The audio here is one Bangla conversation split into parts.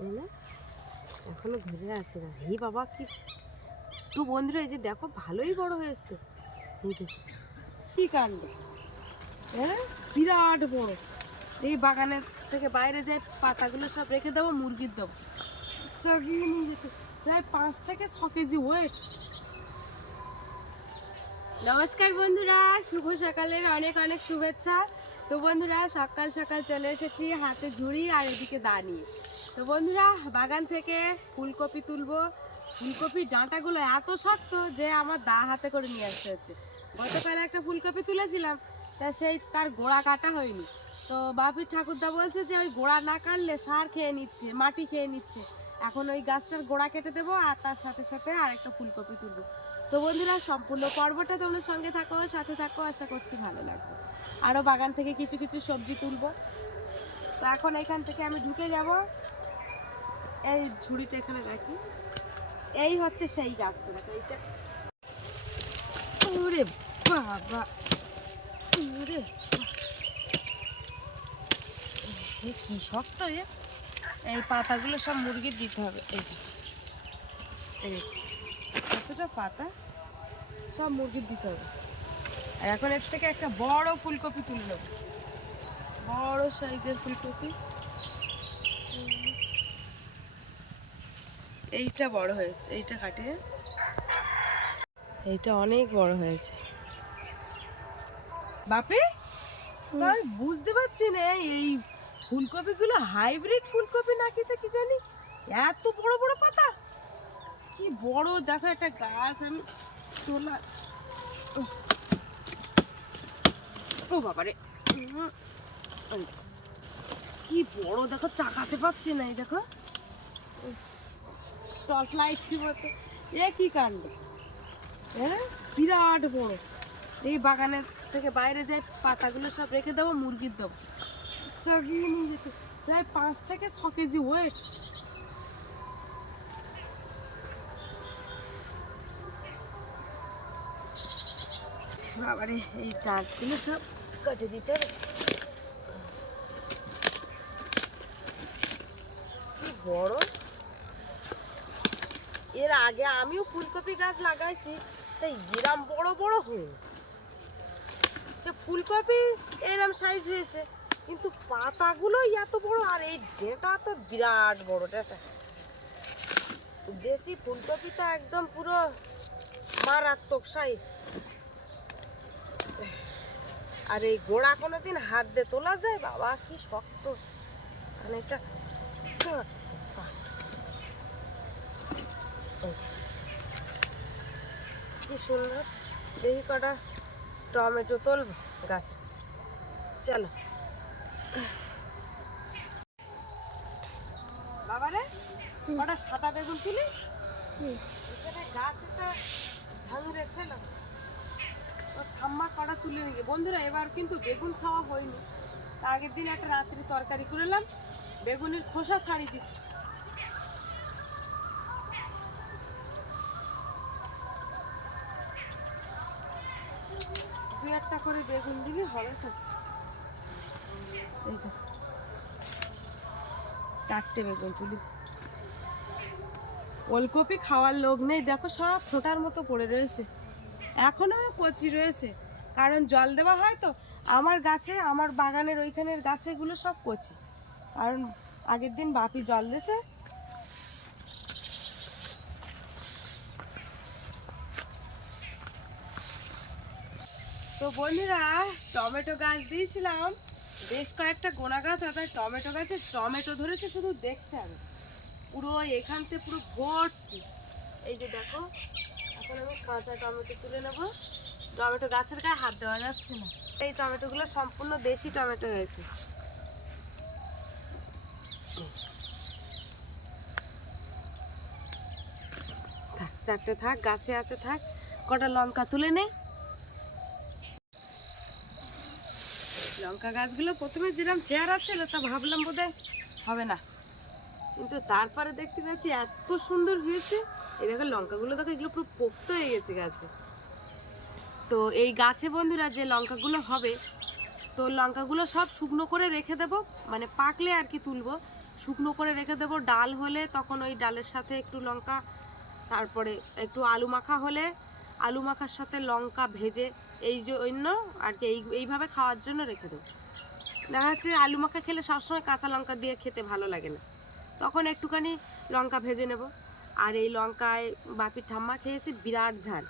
তাই না? এখনো ধরে আছে না। হে বাবা, কি তো বন্ধুরা, এই যে দেখো ভালোই বড় হয়েছে তো। এই দেখো কি কাণ্ড, হ্যাঁ বিরাট বড়। এই বাগানের থেকে বাইরে যাই পাতাগুলো সব রেখে দেবো, মুরগির দেবো, চাগিয়ে নিয়ে যেতে। প্রায় 5 থেকে 6 কেজি ওয়েট। নমস্কার বন্ধুরা, শুভ সকালের অনেক অনেক শুভেচ্ছা। তো বন্ধুরা, সকাল সকাল চলে এসেছি হাতে ঝুড়ি আর এদিকে দা নিয়ে। তো বন্ধুরা, বাগান থেকে ফুলকপি তুলবো। ফুলকপির ডাঁটাগুলো এত শক্ত যে আমার দা হাতে করে নিয়ে আসতে হচ্ছে। গতকাল একটা ফুলকপি তুলেছিলাম, তা সেই তার গোড়া কাটা হয়নি। তো বাপির ঠাকুরদা বলছে যে ওই গোড়া না কাটলে সার খেয়ে নিচ্ছে, মাটি খেয়ে নিচ্ছে। এখন ওই গাছটার গোড়া কেটে দেবো আর তার সাথে সাথে আরেকটা ফুলকপি তুলবো। তো বন্ধুরা, সম্পূর্ণ পর্বটা তোমরা সঙ্গে থাকো, সাথে থাকো, আশা করছি ভালো লাগবে। আরও বাগান থেকে কিছু কিছু সবজি তুলবো। তো এখন এখান থেকে আমি ঢুকে যাব। এই ঝুড়িটা এখানে রাখি। এই হচ্ছে সেই গাছটা, দেখো এইটা। ওরে বাবা, ওরে কি শক্ত! এই পাতাগুলো সব মুরগির দিতে হবে। এই কতটা পাতা, সব মুরগির দিতে হবে। আর এখন এর থেকে একটা বড় ফুলকপি তুলে নেবো, বড় সাইজের ফুলকপি। এইটা বড় হয়েছে, এইটা কাটিয়ে, এইটা অনেক বড় হয়েছে। বাপে, আমি বুঝতে পারছি না এই ফুলকপিগুলো হাইব্রিড ফুলকপি নাকি তো কি জানি, এত বড় বড় পাতা। কি বড় দেখো একটা গাছ, আমি তোলা। ও বাবারে, কি বড় দেখো, চাকাতে পারছি না। এই দেখো টর্চ লাইট মতো। এ কি কাণ্ড, হ্যাঁ বিরাট বড়। এই বাগানের থেকে বাইরে যাই পাতাগুলো সব রেখে দেবো, মুরগির দেবো, চাগিয়ে নিয়ে যেতে। প্রায় 5 থেকে 6 কেজি ওয়েট। বাবারে, এই ডাঁটগুলো সব কেটে দিতে হবে। কি বড়! এর আগে আমিও ফুলকপি গাছ লাগাইছি, তাই এরম বড় বড় হয়ে ফুলকপি এরম সাইজ হয়েছে, কিন্তু পাতাগুলোই এত বড়। আর এই ডেটা তো বিরাট বড় ডেটা। দেশি ফুলকপিটা একদম পুরো মারাত্মক সাইজ। আর এই গোড়া কোনোদিন হাত দিয়ে তোলা যায়? বাবা কি শক্ত, অনেকটা। কি সুন্দর। দেখি কটা টমেটো তুলবো গাছে, চলো। বাবারে, কটা সাদা বেগুন তুলি। এখানে গাছ একটা ঝাঙড়ে ছিল, ও ঠাম্মা কটা তুলে নিয়ে। বন্ধুরা, এবার কিন্তু বেগুন খাওয়া হয়নি। আগের দিন একটা রাত্রি তরকারি করলাম, বেগুনের খোসা ছাড়িয়ে দিচ্ছি। দু একটা করে বেগুন দিলে হবে তো। এই তো 4টে বেগুন তুলিস। ওলকপি খাওয়ার লোক নেই, দেখো সব ফোটার মতো পড়ে রয়েছে, এখনো কচি রয়েছে। কারণ জল দেওয়া হয় তো আমার গাছে, আমার বাগানের ওইখানের গাছেগুলো সব কচি, কারণ আগের দিন বাপি জল দিয়েছে। তো বন্ধুরা, টমেটো গাছ দিয়েছিলাম বেশ কয়েকটা গোনা গাছ, আর টমেটো গাছে টমেটো ধরেছে, শুধু দেখতে হবে। পুরো এখান থেকে পুরো ভর্তি। এই যে দেখো, এখন আমি কাঁচা টমেটো তুলে নেবো। টমেটো গাছের গায়ে হাত দেওয়া যাচ্ছে না। এই টমেটোগুলো সম্পূর্ণ দেশি টমেটো হয়েছে। থাক, 4টে থাক, গাছে আছে থাক। কটা লঙ্কা তুলে নেই। লঙ্কা গাছগুলো প্রথমে যেরকম চেহারা ছিল তা ভাবলাম বোধহয় হবে না, কিন্তু তারপরে দেখতে পাচ্ছি এত সুন্দর হয়েছে। এই দেখো লঙ্কাগুলো, দেখো এগুলো পুরো পোক্ত হয়ে গেছে গাছে। তো এই গাছে বন্ধুরা যে লঙ্কাগুলো হবে, তো লঙ্কাগুলো সব শুকনো করে রেখে দেবো, মানে পাকলে আর কি তুলবো। শুকনো করে রেখে দেবো। ডাল হলে তখন ওই ডালের সাথে একটু লঙ্কা, তারপরে একটু আলু মাখা হলে আলু মাখার সাথে লঙ্কা ভেজে এই জন্য আর কি এইভাবে খাওয়ার জন্য রেখে দেবো। দেখা যাচ্ছে আলু মাখা খেলে সবসময় কাঁচা লঙ্কা দিয়ে খেতে ভালো লাগে না, তখন একটুখানি লঙ্কা ভেজে নেব। আর এই লঙ্কায় বাপির ঠাম্মা খেয়েছে বিরাট ঝাল,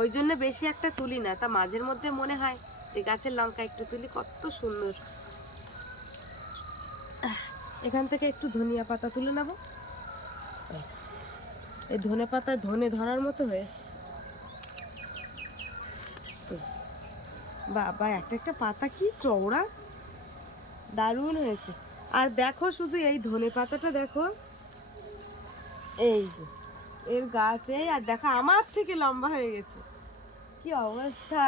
ওই জন্য বেশি একটা তুলি না, তা মাঝের মধ্যে মনে হয় যে গাছের লঙ্কা একটু তুলি, কত সুন্দর। এখান থেকে একটু ধনিয়া পাতা তুলে নেব। এই ধনে পাতা ধনে ধরার মতো হয়েছে। বাবা, একটা একটা পাতা কি চওড়া, দারুণ হয়েছে। আর দেখো শুধু এই ধনে পাতাটা দেখো, এই যে এর গাছে, আর দেখো আমার থেকে লম্বা হয়ে গেছে, কি অবস্থা,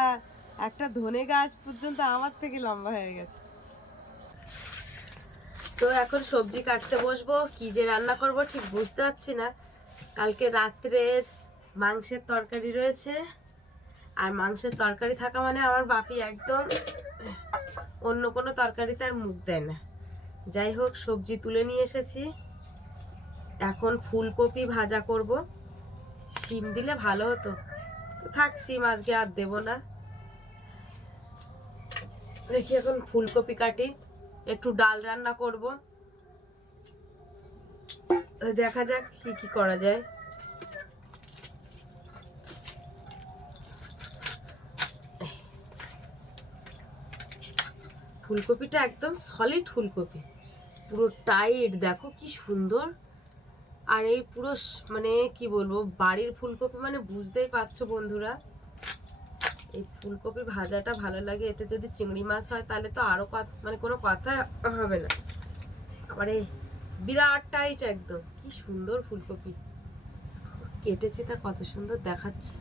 একটা ধনে গাছ পর্যন্ত আমার থেকে লম্বা হয়ে গেছে। তো এখন সবজি কাটতে বসবো, কি যে রান্না করব ঠিক বুঝতে পারছি না। কালকে রাত্রের মাংসের তরকারি রয়েছে, আর মাংসের তরকারি থাকা মানে আমার বাপি একদম অন্য কোনো তরকারিতে আর মুখ দেয় না। যাই হোক, সবজি তুলে নিয়ে এসেছি, এখন ফুলকপি ভাজা করব। শিম দিলে ভালো হতো, তো থাক, শিম আজকে আর দেব না। দেখি এখন ফুলকপি কাটি, একটু ডাল রান্না করব, দেখা যাক কি কি করা যায়। ফুলকপিটা একদম সলিড ফুলকপি, পুরো টাইট, দেখো কি সুন্দর। আর এই পুরো মানে কি বলবো, বাড়ির ফুলকপি মানে বুঝতেই পারছো বন্ধুরা। এই ফুলকপি ভাজাটা ভালো লাগে, এতে যদি চিংড়ি মাছ হয় তাহলে তো আরো মানে কোনো কথা হবে না। আবার এই বিরাট টাইট, একদম কি সুন্দর ফুলকপি কেটেছি, তা কত সুন্দর দেখাচ্ছে,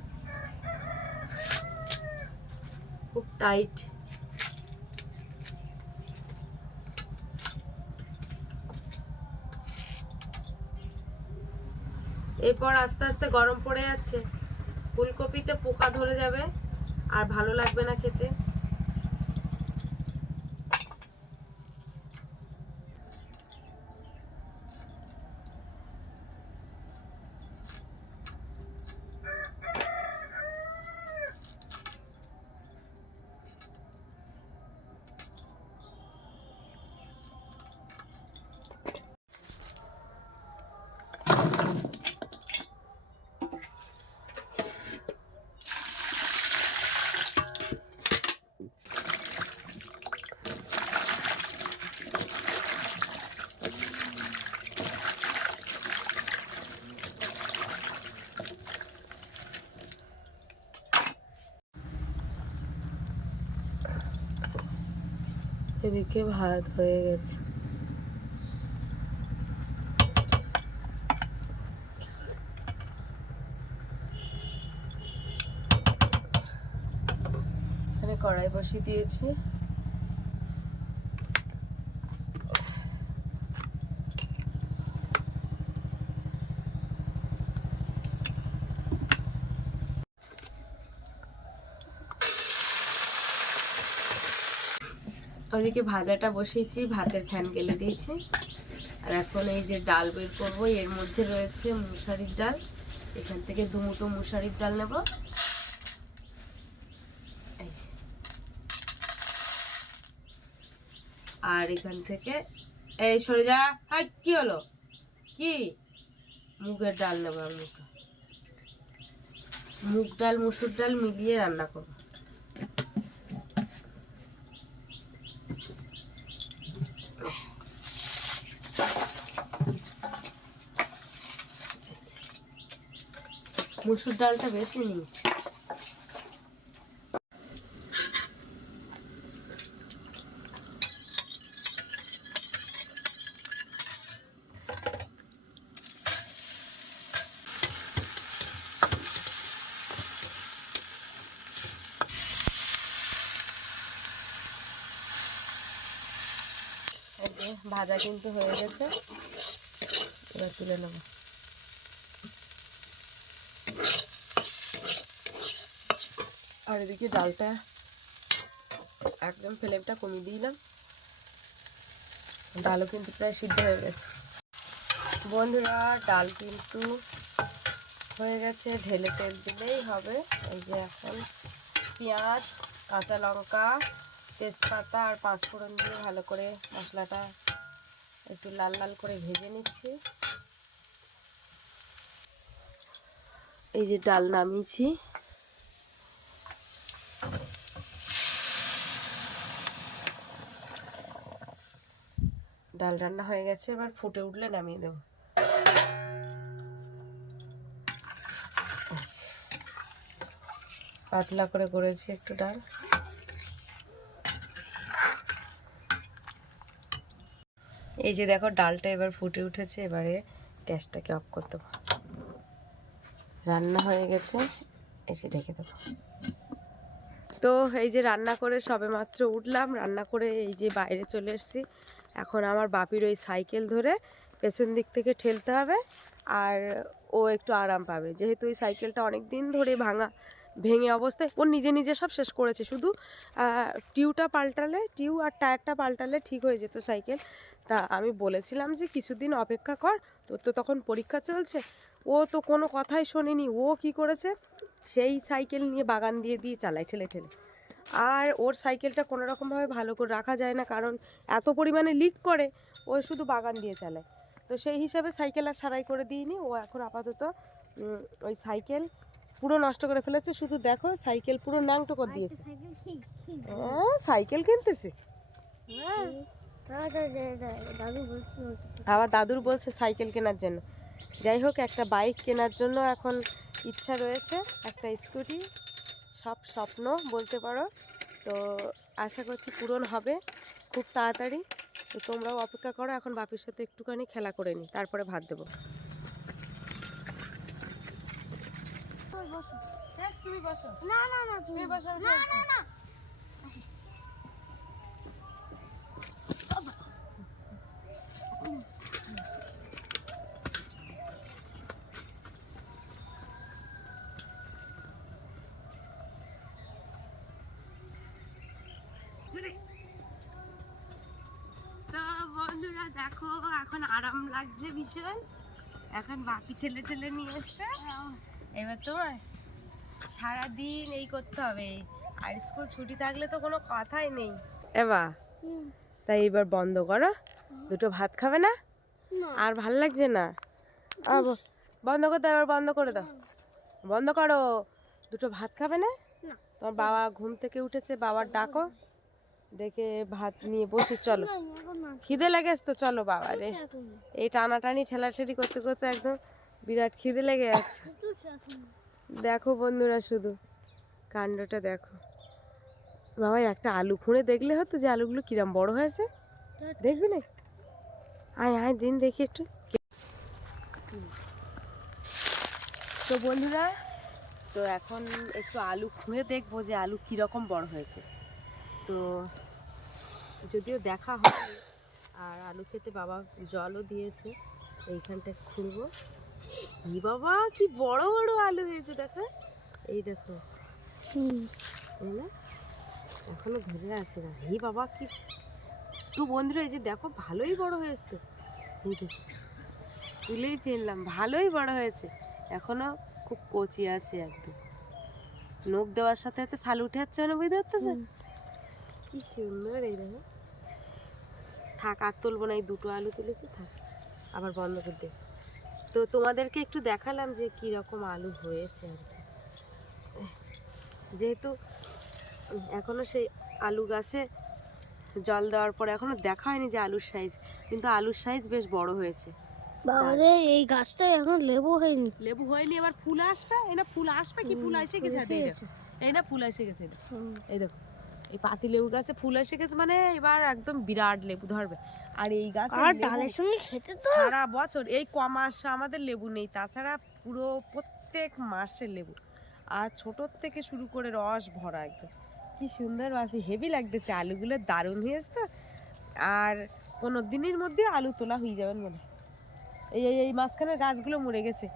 খুব টাইট। এরপর আস্তে আস্তে গরম পড়ে যাচ্ছে, ফুলকপিতে পোকা ধরে যাবে আর ভালো লাগবে না খেতে। এদিকে ভাত হয়ে গেছে, এখানে কড়াই বসিয়ে দিয়েছি। ওদিকে ভাজাটা বসিয়েছি, ভাতের ফ্যান গেলে দিয়েছি। আর এখন এই যে ডাল বের করবো, এর মধ্যে রয়েছে মুসারির ডাল, এখান থেকে দুমুঠো মুসারির ডাল নেব। আর এখান থেকে এই সরে যা, কি হলো, কি মুগের ডাল নেবো, আমি মুগ ডাল মুসুর ডাল মিলিয়ে রান্না করবো। মুসুর ডালটা বেশি নিয়েছি। ভাজা কিন্তু হয়ে গেছে, এবার তুলে নেব। আর এদিকে ডালটা একদম ফ্লেমটা কমিয়ে দিলাম, ডালও কিন্তু প্রায় সিদ্ধ হয়ে গেছে বন্ধুরা। ডাল কিন্তু হয়ে গেছে, ঢেলে তেল দিলেই হবে। এই যে এখন পেঁয়াজ, কাঁচা লঙ্কা, তেজপাতা আর পাঁচফোড়ন দিয়ে ভালো করে মশলাটা একটু লাল লাল করে ভেজে নিচ্ছি। এই যে ডাল নামিয়েছি। ডাল রান্না হয়ে গেছে, এবার ফুটে উঠলে নামিয়ে দেবো। পাতলা করে করেছি একটু ডাল। এই যে দেখো ডালটা এবার ফুটে উঠেছে, এবারে গ্যাসটাকে অফ করে দেবো। রান্না হয়ে গেছে, এসে ঢেকে দেবো। তো এই যে রান্না করে সবেমাত্র উঠলাম, রান্না করে এই যে বাইরে চলে এসেছি। এখন আমার বাপির ওই সাইকেল ধরে পেছন দিক থেকে ঠেলতে হবে, আর ও একটু আরাম পাবে, যেহেতু ওই সাইকেলটা অনেক দিন ধরে ভেঙে অবস্থায়। ও নিজে নিজে সব শেষ করেছে, শুধু টিউটা পাল্টালে, টিউ আর টায়ারটা পাল্টালে ঠিক হয়ে যেত সাইকেল। তা আমি বলেছিলাম যে কিছুদিন অপেক্ষা কর, তোর তো তখন পরীক্ষা চলছে। ও তো কোনো কথাই শোনেনি। ও কি করেছে, সেই সাইকেল নিয়ে বাগান দিয়ে চালায় ঠেলে ঠেলে। আর ওর সাইকেলটা কোনো রকমভাবে ভালো করে রাখা যায় না, কারণ এত পরিমাণে লিক করে। ও শুধু বাগান দিয়ে চালায়। তো সেই হিসাবে সাইকেল আর সারাই করে দিইনি। ও এখন আপাতত ওই সাইকেল পুরো নষ্ট করে ফেলেছে। শুধু দেখো সাইকেল পুরো ন্যাংটো করে দিয়েছে। সাইকেল কিনতেছে, আবার দাদুর বলছে সাইকেল কেনার জন্য। যাই হোক, একটা বাইক কেনার জন্য এখন ইচ্ছা রয়েছে, একটা স্কুটি। সব স্বপ্ন বলতে পারো। তো আশা করছি পূরণ হবে খুব তাড়াতাড়ি। তো তোমরাও অপেক্ষা করো, এখন বাপির সাথে একটুখানি খেলা করে নিই, তারপরে ভাত দেবো। তুমি বসো। না না না, তুমি বসো। না না না, তো বন্ধুরা দেখো এখন আরাম লাগছে ভীষণ। এখন বাকি ঠেলে ঠেলে নিয়ে এসছে। এবার তোমার সারাদিন এই করতে হবে, আর স্কুল ছুটি থাকলে তো কোনো কথাই নেই। এবার তাই এবার বন্ধ করো। দুটো ভাত খাবে না? আর ভাল লাগছে না? বন্ধ করে দাও, এবার বন্ধ করে দাও, বন্ধ করো। দুটো ভাত খাবে না? তোমার বাবা ঘুম থেকে উঠেছে, বাবার ডাকো, ডেকে ভাত নিয়ে বসে। চলো, খিদে লেগে তো চলো বাবা রে। এই টানাটানি ঠেলাঠেলি করতে করতে একদম বিরাট খিদে লেগে যাচ্ছে। দেখো বন্ধুরা শুধু কাণ্ডটা দেখো। বাবা একটা আলু খুঁড়ে দেখলে হতো যে আলুগুলো কিরম বড় হয়েছে, দেখবি না? আয় আয় দিন দেখি একটু। তো বন্ধুরা, তো এখন একটু আলু খুঁড়ে দেখবো যে আলু কীরকম বড় হয়েছে। তো যদিও দেখা হয়, আর আলু খেতে বাবা জলও দিয়েছে। এইখানটা খুঁড়বো। এই বাবা কি বড় বড় আলু হয়েছে দেখো, এই দেখো। না এখনো ধরে আছে না। হে বাবা কি, তো বন্ধুরা এই যে দেখো ভালোই বড় হয়েছে। তো এই দেখো তুলেই ফেললাম, ভালোই বড় হয়েছে। এখনো খুব কচি আছে একদম। নখ দেওয়ার সাথে সাথে ছাল উঠে যাচ্ছে, মানে বুঝতে পারতেছে কি সুন্দর। এই দেখো, থাক আর তুলবো না, এই দুটো আলু তুলেছি, থাক আবার বন্ধ করে দে। তো তোমাদেরকে একটু দেখালাম যে কীরকম আলু হয়েছে আর কি। যেহেতু এখনো সেই আলু গাছে জল দেওয়ার পরে এখনো দেখা হয়নি যে আলুর সাইজ, কিন্তু আলুর সাইজ বেশ বড় হয়েছে। বাবারে এই গাছটা এখন লেবু হয়নি, লেবু হয়নি, এবার ফুল আসবে। এই না ফুল আসবে, কি ফুল এসে গেছে, এই না ফুল এসে গেছে। এই দেখো এই পাতি লেবু গাছে ফুল এসে গেছে, মানে এবার একদম বিরাট লেবু ধরবে। আর এই গাছে ডালের সঙ্গে খেতে তো সারা বছর, এই ক মাস আমাদের লেবু নেই, তাছাড়া পুরো প্রত্যেক মাসে লেবু। আর ছোটোর থেকে শুরু করে রস ভরা একদম। কি সুন্দর বাপি, হেভি লাগতেছে। আলুগুলো দারুণ হয়েছে তো। আর 15 দিনের মধ্যে আলু তোলা হয়ে যাবেন মনে হয়। এই মাঝখানের গাছগুলো মরে গেছে।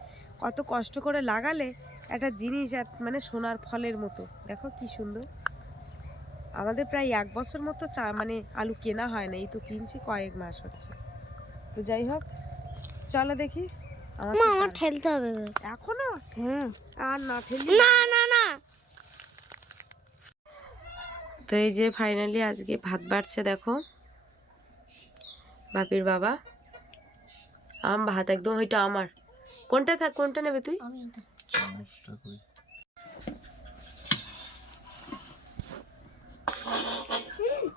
কত কষ্ট করে লাগালে একটা জিনিস মানে সোনার ফলের মতো। দেখো কি সুন্দর। আমাদের প্রায় 1 বছর মতো মানে আলু কেনা হয় না, এই তো কিনছি কয়েক মাস হচ্ছে। তো যাই হোক, চলো দেখি। আমার মা তো আমার ঠেলতে হবে এবার। এখনো হ্যাঁ। আর না ঠেলি না না না তো এই যে ফাইনালি আজকে ভাত বাড়ছে দেখো, বাপির বাবা। ভাত একদম ওইটা আমার। কোনটা থাক, কোনটা নেবে তুই? আমি এটা।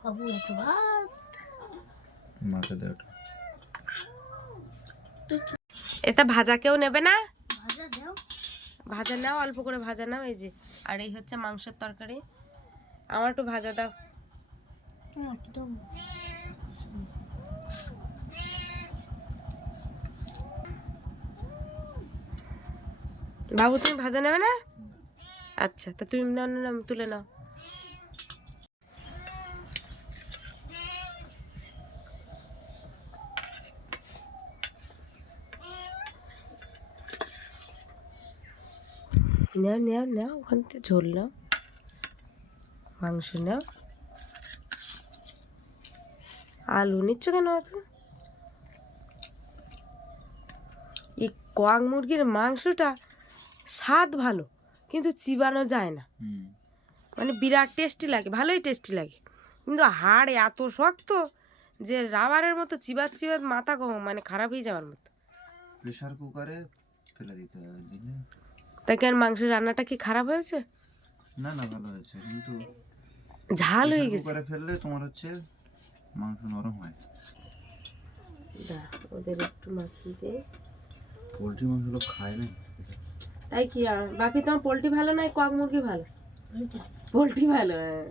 বাবু এত ভাত মাকে দে ওটা। এটা ভাজা কেউ নেবে না? ভাজা দাও। ভাজা নাও, অল্প করে ভাজা নাও। এই যে, আর এই হচ্ছে মাংসের তরকারি। আমার একটু ভাজা দাও। একদম বাবু তুমি ভাজা নেবে না? আচ্ছা, তা তুমি নাও, না তুলে নাও। নাও নাও নাও, ওখান থেকে ঝোল নাও, মাংস নাও। আলু নিচ্ছ কেন এত? এই কক মুরগির মাংসটা স্বাদ ভালো, কিন্তু চিবানো যায় না। মানে বিরাট টেস্টি লাগে, ভালোই টেস্টি লাগে, কিন্তু হাড় এত শক্ত যে রাবারের মতো চিবাত চিবাত মাথা মানে খারাপ হয়ে যাওয়ার মতো। প্রেসার কুকারে ফেলে দিতে হবে, বুঝলে? তাই কেন মাংসের রান্নাটা কি খারাপ হয়েছে? না না, ভালো হয়েছে, কিন্তু ঝাল হয়ে প্রেসার গেছে। কুকারে ফেললে তোমার হচ্ছে মাংস নরম হয়। ওদের একটু মাখিয়ে দে। পোলট্রি মাংস লোক খায় না। তাই কি বাপি, তোমার পোলট্রি ভালো নয় কক মুরগি ভালো? পোলট্রি ভালো, হ্যাঁ।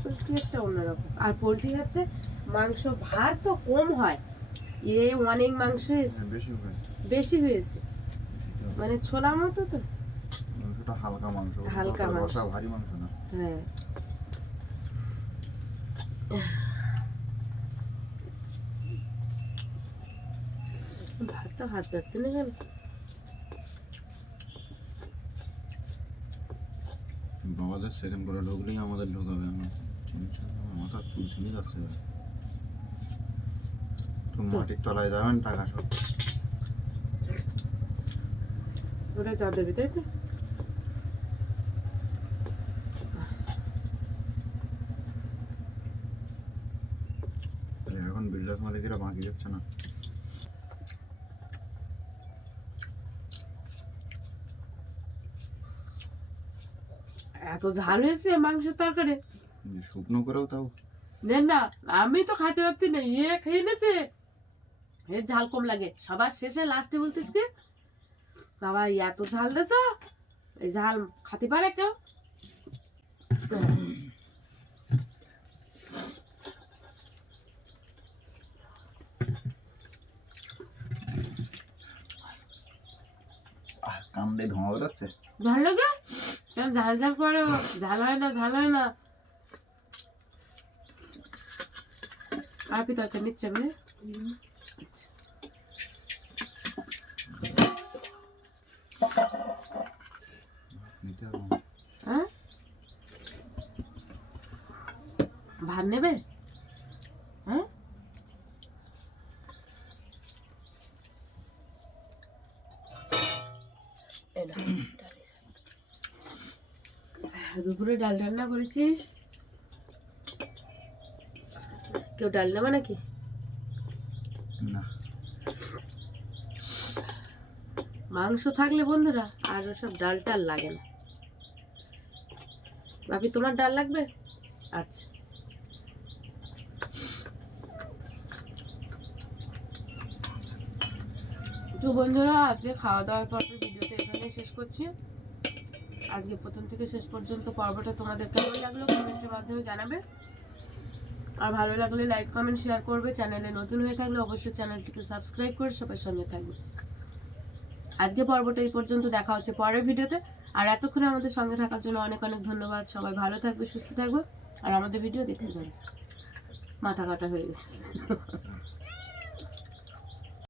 পোলট্রি একটা অন্যরকম। আর পোলট্রি হচ্ছে মাংস ভার তো কম হয়, অনেক মাংস হয়েছে, বেশি হয়, বেশি হয়েছে, মানে ছোলা মতো তো। মাংসটা হালকা মাংস, হালকা মাংস, রসা ভারী মাংস না। হ্যাঁ। ভাতটা হাত ধরতে না কেন? বাবাদের সেকেন্ড করে ঢুকলেই আমাদের ঢুকাবে। আমার মাথা চুল ছিঁড়ে যাচ্ছে। তো মাটির তলায় যাবেন, টাকা সব ওটা চা দেবে, তাই তো? এখন বিল্ডার মালিকেরা বাকি যাচ্ছে না। এত ঝাল হয়েছে মাংসের তরকারি। শুকনো করেও তাও নেন না, আমি তো খাইতে পারছি না, খেয়ে নেছে। এর ঝাল কম লাগে, সবার শেষে লাস্টে বলতিস কি বাবা এত ঝাল দেছ, এই ঝাল খাতে পারে কেউ? কান দিয়ে ধোঁয়া বেরোচ্ছে। ঝাল লাগে কেন? ঝাল ঝাল করো, ঝাল হয় না, ঝাল হয় না। আপনি তরকারি নিচ্ছে আমি নিতে হবে না। হ্যাঁ, ভাত নেবে? হ্যাঁ, দুপুরে ডাল রান্না করেছি। কেউ ডাল নেবে নাকি? না, মাংস থাকলে বন্ধুরা আর ওসব ডাল টাল লাগে না। ভাবি তোমার ডাল লাগবে? আচ্ছা, তো বন্ধুরা আজকে খাওয়া দাওয়ার পর্বের ভিডিওটা এখানে শেষ করছি। আজকে প্রথম থেকে শেষ পর্যন্ত পর্বটা তোমাদের কেমন লাগলো কমেন্টের মাধ্যমে জানাবে। আর ভালো লাগলে লাইক কমেন্ট শেয়ার করবে। চ্যানেলে নতুন হয়ে থাকলে অবশ্যই চ্যানেলটিকে সাবস্ক্রাইব করে সবার সঙ্গে থাকবে। আজকে পর্বটা এই পর্যন্ত, দেখা হচ্ছে পরের ভিডিওতে। আর এতক্ষণে আমাদের সঙ্গে থাকার জন্য অনেক অনেক ধন্যবাদ। সবাই ভালো থাকবে, সুস্থ থাকবে, আর আমাদের ভিডিও দেখতে পাবে। মাথা কাটা হয়ে গেছে।